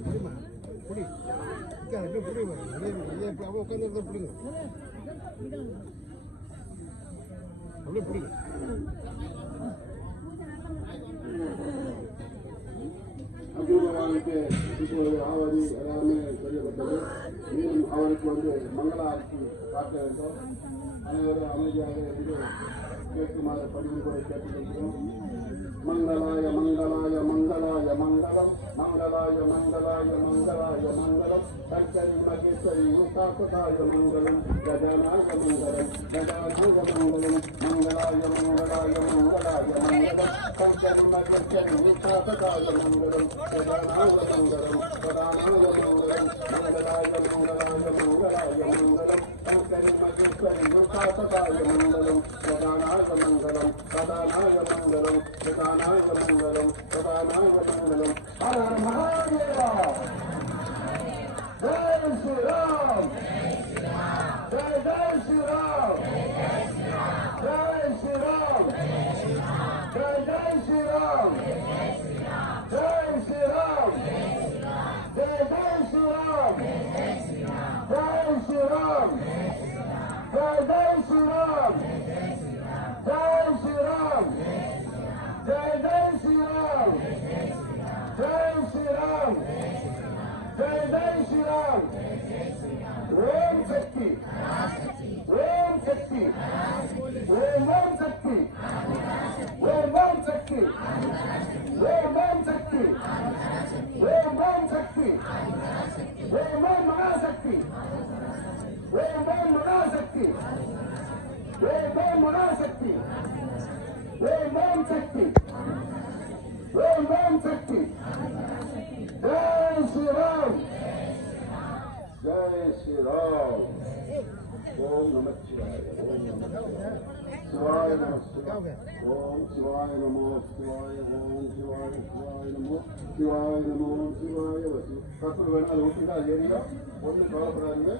புடி அப்படியே புடிங்க உட்காந்து பிடிங்க அப்படியே பிடிங்க அபூர்வமானுக்கு இப்பொழுது ஆவதி எல்லாமே சொல்லப்பட்டது. மேலும் அவருக்கு மங்கள ஆட்சி காட்ட வேண்டும். அனைவரும் அமைதியாக இருந்து கேட்குமாறு பணிவு கூட கேட்டுக்கொள்கிறோம். மங்களாய மங்களாய மங்களாய மங்களம் மங்களாய மங்களாய மங்களாய மங்களம் கர்த்தரி மகேஸ்வரி முத்தாபதாய மங்களம் கஜானாய மங்களம் கஜானாய மங்களம் மங்களாய மங்களாய மங்களாய மங்களம் கர்த்தரி மகேஸ்வரி முத்தாபதாய மங்களம் கஜானாய மங்களம் கஜானாய மங்களம் மங்களாய மங்களாய மங்களாய மங்களம் கர்த்தரி மகேஸ்வரி முத்தாபதாய மங்களம் கஜானாய மங்களம் கஜானாய மங்களம் கஜானாய மங்களம் கஜானாய மங்களம் ஹர மகாதேவா जय श्री राम जय जय श्री राम जय श्री राम जय जय श्री राम जय श्री राम जय जय श्री राम जय श्री राम जय जय श्री राम जय श्री राम जय जय श्री राम जय श्री राम जय जय श्री राम ओम शक्ति ओम शक्ति ओम ओम शक्ति ओम ओम शक्ति ओम ओम शक्ति ओम ओम शक्ति ओम ओम महाशक्ति ओम ओम महाशक्ति ओम ओम महाशक्ति ओम ओम शक्ति ओम ओम शक्ति जय श्री राम जय श्री राम ओम नमः शिवाय ओम नमः शिवाय नमः शिवाय ओम शिवाय नमो शिवाय ओम शिवाय शिवाय नमो शिवाय नमो शिवाय वसी कपल வேணா அது ஊத்துங்க அது ஏறியா ஒண்ணு கவலைப்படாதீங்க